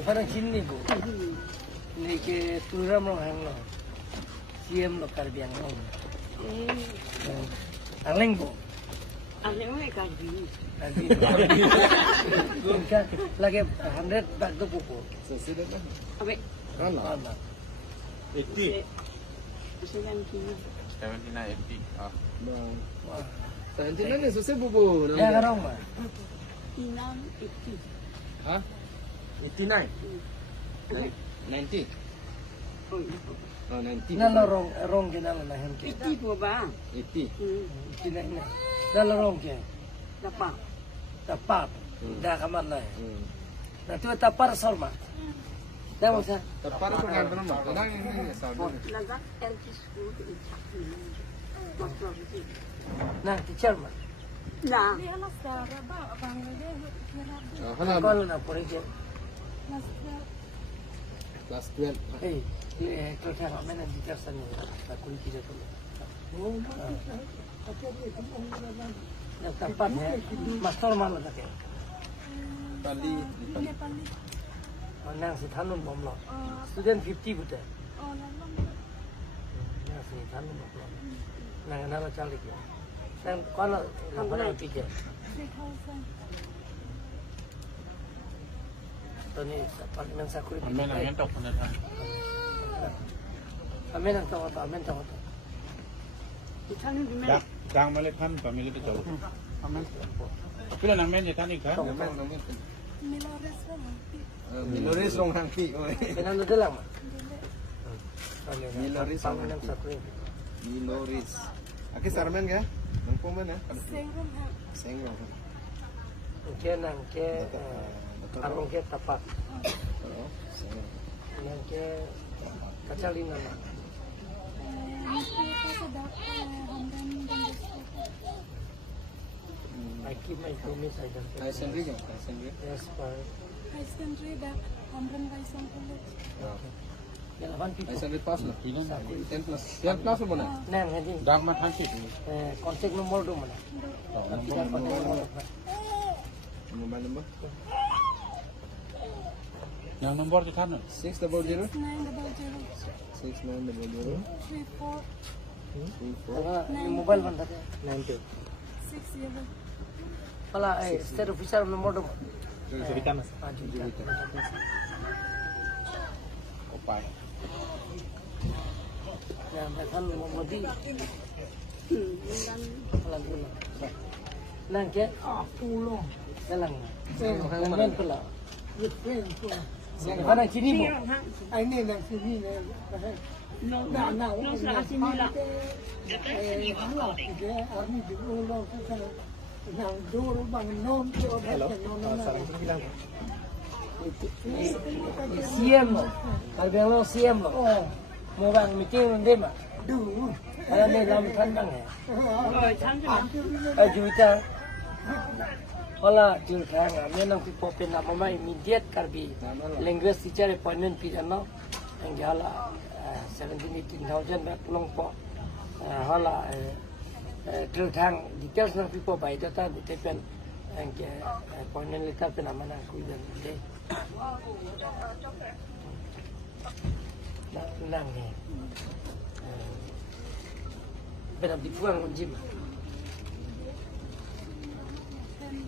Parang sini bu, ni ke turam lo hang lo, CM lo karbiang lo, aleng bu, aleng me kaji, lagi 100 bag tu buku, abe, mana, 80. 79. 80. wah, 79 ni susah bubu. ya karong mah, 80. Hah? 89. 90. Oh, Oh, 90. na lo rong ke na lo na hem ke, 80 po ba? 80. tidak ni, na lo rong ke, Dapat. tapat, dah kaman na, na tu tapar sorma, dah masa, Tepat apa kan benar? Kadang ini saudara. Lagak LG school itak. Masuk sih. na teacher mah, Nah, Kenapa? kalau na puri ke, Kelas 12. kalau kan kami na teacher sana, na kuri kita tu. Yang tepat ya, master mana tak ya? Pali. Nang si Thanun bom lo, student 50 betul. Nang si Thanun bom lo, nang nang calik ya. Nang kalau nang pikir. Tu ni apartemen sakuri. Amen tok na ta. Amen ang tawa ta, amen tawa ta. itaknya di mana? Dang male khan family to jalo. Amen. Pila nang men jeta ni ka. Miloris long hangpi. Kenal tu dalam. Miloris Apartemen sakuri. Miloris. Aki sarmen ya? Nangko mana? Sengrong. Ke nang ke arong ke tapak, Oh, sengrong. nang ke kacalina. I keep my promise. I don't. Thai sendiri kan? Thai sendiri. Yes, but High secondary dah Hamdan Vaisam College. yang lawan Thai people. sendiri pass lah. Pila na. 10 plus. 10 plus mana? Nang hadi Dang ma than ki. contact nomor do mana? Tidak contact nomor. Nombor. Yang nombor tu than. 600 900 6900 34 Kalau mobile mana tadi? Nanti. 60. Kalau state official nomor do. Cerita mas. Opai. Yang bahkan Modi. Kalau dulu. Nang ke? Pulau. Dalang. Nang pula. Mana sini bu? Ini nang sini nang. No, sa sini lah. CM lo, kalau lo CM lo, mau bang meeting nanti mah, kalau ni dalam kandang ya, Oh, change. juta, kalau juta ngambil nang pipo pena mama immediate karbi, language teacher appointment pi jano, yang jala 17-18,000 nak pulang po, kalau juta details nang pipo baik data detail yang appointment letter pena mana aku dan deh. Nang ni, benar dibuang kunci mah.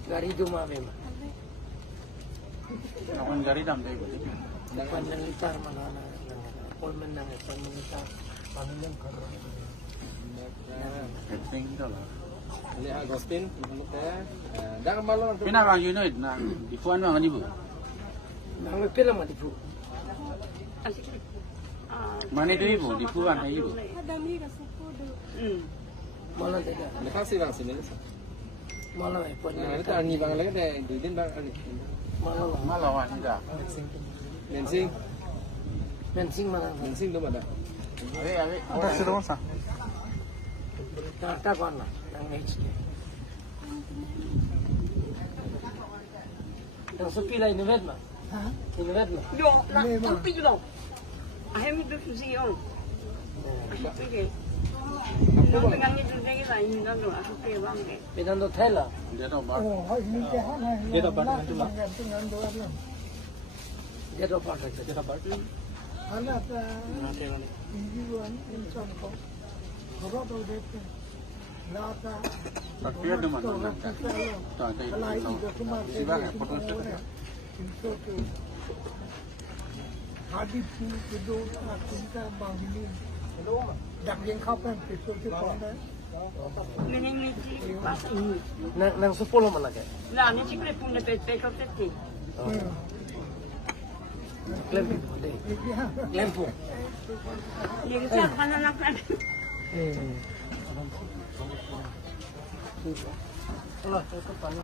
Gari itu mah memang. Akan gari dam dai. Dapat litar mana mana. Pol menang, pol litar. Panen kalau. Sing to la. Ini Agustin, menurut saya. Jangan malu nanti. Pina bang you know na. Di puan bang ni bu. Nang film mah dibu. Mane tu ibu, di puan ai ibu. Ada ni kasuku dulu. Malah tidak. Makasih bang sini. Malah pol. Nah, itu ani bang lagi deh. Dudin bang ani. Malah. Malawan ni dah. Mensing, Mensing mana? mensing tu mana? Ave. Ada sudah masa. Tata mana? Nang HD. Yang sepi lah ini mah. Ini mah. Yo, nak tapi juga. Ahem itu sih yo. Ahem itu. Nang dengan itu dengan sign đó rồi aku ke bang ke. Pinando Thailand. Dia tahu bak. Dia dapat dengan tu lah. Dia do part aja. Dia dapat. Tak dia di mana? Tak ada itu. Siapa yang foto itu? Mening ni pas ini. Nang 10 mana ke? Lah ni cikgu punya PT kau teti. Lempo deh. Lempo. Dia kata mana nak kan. Allah, itu